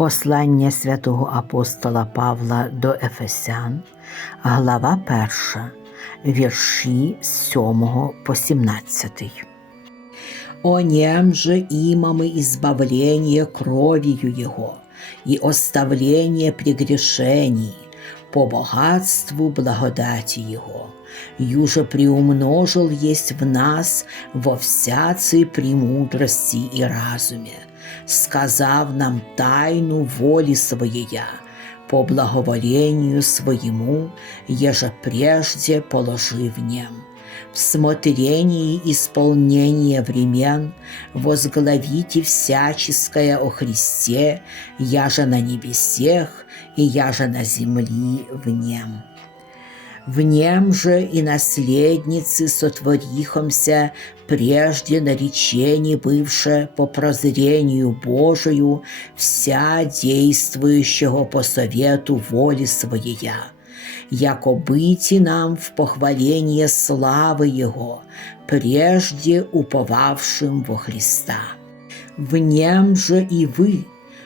Послання святого апостола Павла до Ефесян, глава 1, вірші з 7 по 17. О нем же имам и избавление кровью Его и оставление прегрешений по богатству благодати Его, юже приумножил есть в нас во всяцей премудрости и разуме, сказав нам тайну воли Своея, по благоволению Своему, еже прежде положив нем в смотрении исполнения времен возглавите всяческое о Христе, яже на небесех и яже на земли в нем. В нем же и наследницы сотворихомся прежде наречений бывше по прозрению Божию вся действующего по совету воли Своей, яко быти нам в похваление славы Его, прежде уповавшим во Христа. В нем же и вы,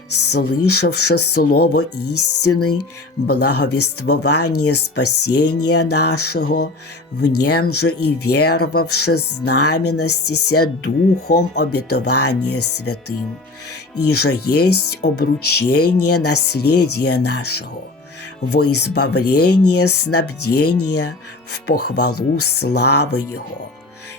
слышавши слово истины, благовествование спасения нашего, в нем же и веровавши знаменностися духом обетования святым, и же есть обручение наследия нашего, во избавление снабдения в похвалу славы Его.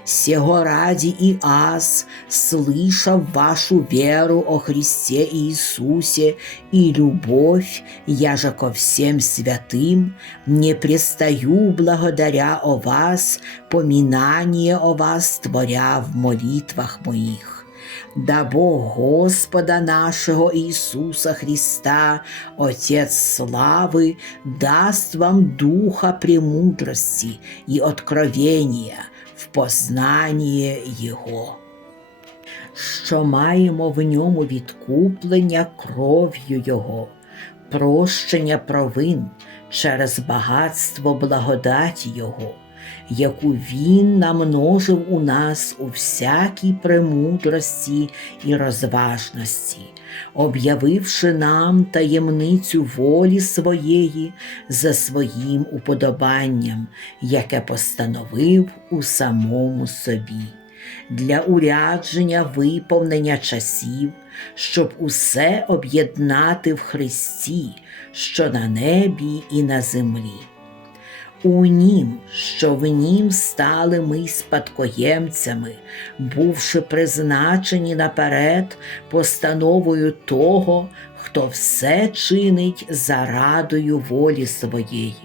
Сего ради и аз, слышав вашу веру о Христе Иисусе и любовь, я же ко всем святым, не пристаю благодаря о вас, поминание о вас творя в молитвах моих. Да Бог Господа нашего Иисуса Христа, Отец славы, даст вам духа премудрости и откровения в познанні Його, що маємо в ньому відкуплення кров'ю Його, прощення провин через багатство благодаті Його яку Він намножив у нас у всякій премудрості і розважності, об'явивши нам таємницю волі своєї за своїм уподобанням, яке постановив у самому собі. Для урядження виповнення часів, щоб усе об'єднати в Христі, що на небі і на землі у нім, що в нім стали ми спадкоємцями, бувши призначені наперед постановою того, хто все чинить за радою волі своєї,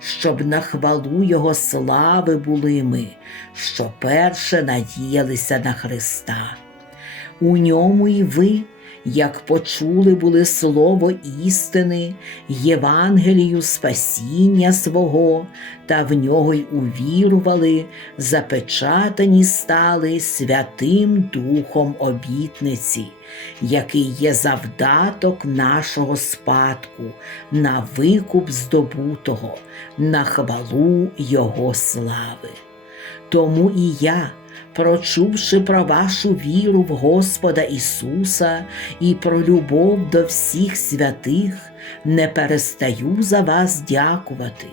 щоб на хвалу Його слави були ми, що перше надіялися на Христа. У ньому і ви як почули були слово істини, Євангелію спасіння свого, та в нього й увірували, запечатані стали Святим Духом обітниці, який є завдаток нашого спадку, на викуп здобутого, на хвалу Його слави. Тому і я прочувши про вашу віру в Господа Ісуса і про любов до всіх святих, не перестаю за вас дякувати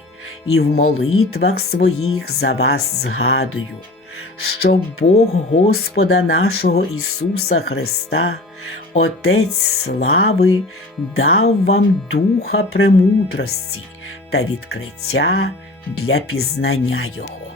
і в молитвах своїх за вас згадую, щоб Бог Господа нашого Ісуса Христа, Отець слави, дав вам духа премудрості та відкриття для пізнання Його